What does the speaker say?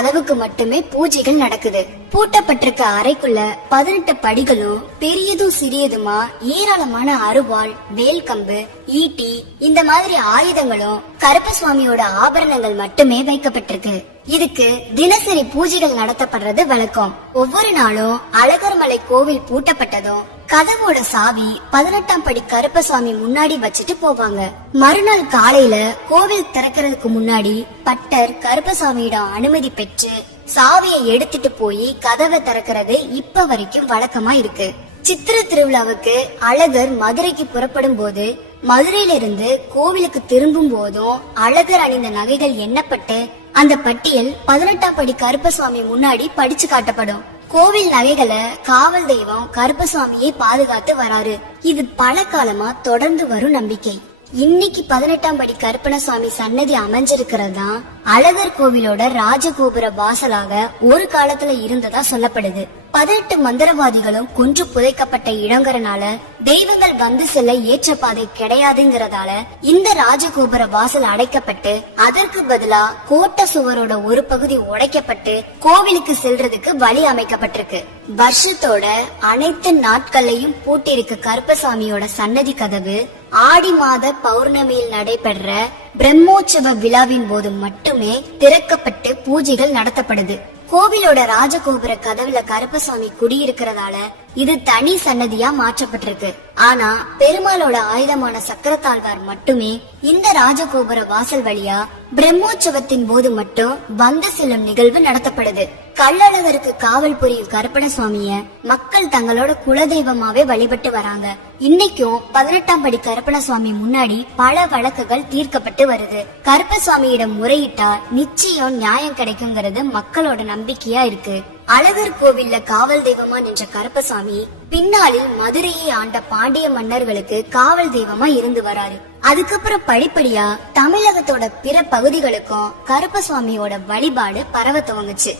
அளவுக்கு மட்டுமே பூஜைகள் நடக்குது. பூட்டப்பட்டிருக்க அறைக்குள்ள 18 படிகளும் பெரியதும் சிறியதுமா ஏராளமான அருவாள், வேல்கம்பு, ஈட்டி இந்த மாதிரி ஆயுதங்களும் கருப்பசுவாமியோட ஆபரணங்கள் மட்டுமே வைக்கப்பட்டிருக்கு. இதுக்கு தினசரி பூஜைகள் நடத்தப்படுறது வழக்கம். ஒவ்வொரு நாளும் அழகர்மலை கோவில் பூட்டப்பட்டதும் கதவோட சாவி 18ஆம் படி கருப்பசாமி முன்னாடி வச்சுட்டு போவாங்க. மறுநாள் காலையில கோவில் திறக்கிறதுக்கு முன்னாடி பட்டர் கருப்பசாமியிடம் அனுமதி பெற்று சாவியை எடுத்துட்டு போய் கதவை திறக்கிறது இப்ப வரைக்கும் வழக்கமா இருக்கு. சித்திர திருவிழாவுக்கு அழகர் மதுரைக்கு புறப்படும் போது மதுரையிலிருந்து கோவிலுக்கு திரும்பும் போதும் அழகர் அணிந்த நகைகள் எண்ணப்பட்டு அந்த பட்டியல் 18ஆம் படி கருப்பசுவாமி முன்னாடி படிச்சு காட்டப்படும். கோவில் நகைகளை காவல் தெய்வம் கருப்பசுவாமியை பாதுகாத்து வராரு. இது பல காலமா தொடர்ந்து வரும் நம்பிக்கை. இன்னைக்கு 18ஆம் படி கருப்பணசுவாமி சன்னதி அமைஞ்சிருக்கிறதா அழகர் கோவிலோட ராஜகோபுர வாசலாக ஒரு காலத்துல இருந்ததா சொல்லப்படுது. 18 மந்திரவாதிகளும் கொன்று புதைக்கப்பட்ட இடங்கறனால தெய்வங்கள் வந்து செல்ல ஏற்ற பாதை கிடையாதுங்கிறதால இந்த ராஜகோபுர வாசல் அடைக்கப்பட்டு அதற்கு பதிலா கோட்டை சுவரோட ஒரு பகுதி உடைக்கப்பட்டு கோவிலுக்கு செல்றதுக்கு வழி அமைக்கப்பட்டிருக்கு. வருஷத்தோட அனைத்து நாட்களையும் பூட்டிருக்க கருப்பசாமியோட சன்னதி கதவு ஆடி மாத பௌர்ணமியில் நடைபெற பிரம்மோற்சவ விழாவின் போது மட்டுமே திறக்கப்பட்டு பூஜைகள் நடத்தப்படுது. கோவிலோட ராஜகோபுர கதவுல கருப்பசாமி குடியிருக்கிறதால இது தனி சன்னதியா மாற்றப்பட்டிருக்கு. ஆனா பெருமாளோட ஆயுதமான சக்கரத்தாழ்வார் மட்டுமே இந்த ராஜகோபுர வாசல் வழியா பிரம்மோற்சவத்தின் போது மட்டும் வந்து செல்லும் நிகழ்வு நடத்தப்படுது. கள்ளழகருக்கு காவல் புரியும் கருப்பண சுவாமிய மக்கள் தங்களோட குலதெய்வமாவே வழிபட்டு வராங்க. இன்னைக்கும் 18ஆம் படி கருப்பண சுவாமி முன்னாடி பல வழக்குகள் தீர்க்கப்பட்டு வருது. கருப்பசுவாமியிடம் முறையிட்டா நிச்சயம் நியாயம் கிடைக்குங்கிறது மக்களோட நம்பிக்கையா இருக்கு. அழகர் கோவில்ல காவல் தெய்வமா நின்ற கருப்பசாமி பின்னாளில் மதுரையை ஆண்ட பாண்டிய மன்னர்களுக்கு காவல் தெய்வமா இருந்து வராரு. அதுக்கப்புறம் படிப்படியா தமிழகத்தோட பிற பகுதிகளுக்கும் கருப்பசுவாமியோட வழிபாடு பரவ துவங்குச்சு.